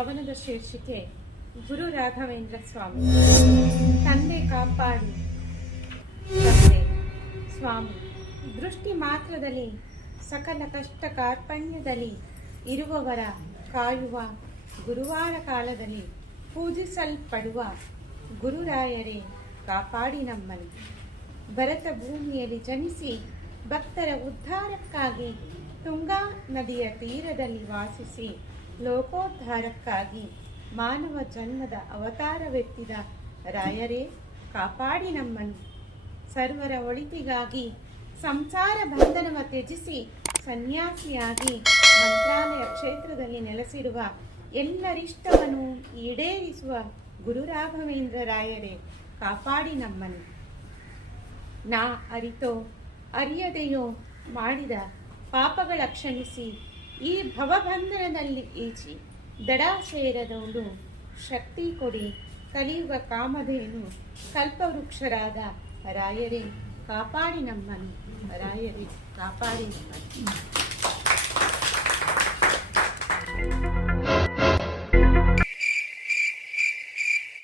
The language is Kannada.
ಕವನದ ಶೀರ್ಷಿಕೆ ಗುರು ರಾಘವೇಂದ್ರ ಸ್ವಾಮಿ. ತಂದೆ ಕಾಪಾಡಿ. ತಂದೆ ಸ್ವಾಮಿ, ದೃಷ್ಟಿ ಮಾತ್ರದಲ್ಲಿ, ಸಕಲ ಕಷ್ಟ ಕಾರ್ಪಣ್ಯದಲ್ಲಿ ಇರುವವರ ಕಾಯುವ ಗುರುವಾರ ಕಾಲದಲ್ಲಿ ಪೂಜಿಸಲ್ಪಡುವ ಗುರುರಾಯರೇ, ಕಾಪಾಡಿ ನಮ್ಮನ್ನು ಭರತ ಭೂಮಿಯಲ್ಲಿ ಜನಿಸಿ ಭಕ್ತರ ಉದ್ಧಾರಕ್ಕಾಗಿ ತುಂಗಾ ನದಿಯ ತೀರದಲ್ಲಿ ವಾಸಿಸಿ ಲೋಕೋದ್ಧಾರಕ್ಕಾಗಿ ಮಾನವ ಜನ್ಮದ ಅವತಾರವೆತ್ತಿದ ರಾಯರೇ, ಕಾಪಾಡಿ ನಮ್ಮನ್ನು. ಸರ್ವರ ಒಳಿತಿಗಾಗಿ, ಸಂಸಾರ ಬಂಧನವ ತ್ಯಜಿಸಿ, ಸನ್ಯಾಸಿಯಾಗಿ ಮಂತ್ರಾಲಯ ಕ್ಷೇತ್ರದಲ್ಲಿ ನೆಲೆಸಿರುವ ಎಲ್ಲರಿಷ್ಟವನ್ನು ಈಡೇರಿಸುವ ಗುರುರಾಘವೇಂದ್ರ ರಾಯರೇ, ಕಾಪಾಡಿ ನಮ್ಮನ್ನು. ನಾ ಅರಿತೋ, ಅರಿಯದೆಯೋ ಮಾಡಿದ ಪಾಪಗಳ ಕ್ಷಮಿಸಿ ಈ ಭವಬಂಧನದಲ್ಲಿ ಈಚಿ ದಡ ಸೇರದವಳು ಶಕ್ತಿ ಕೊಡಿ ಕಲಿಯುವ ಕಾಮಧೇನು ಕಲ್ಪವೃಕ್ಷರಾದ ರಾಯರೇ, ಕಾಪಾಡಿ ನಮ್ಮನ್ನು. ರಾಯರೇ, ಕಾಪಾಡಿ ನಮ್ಮನ್ನು.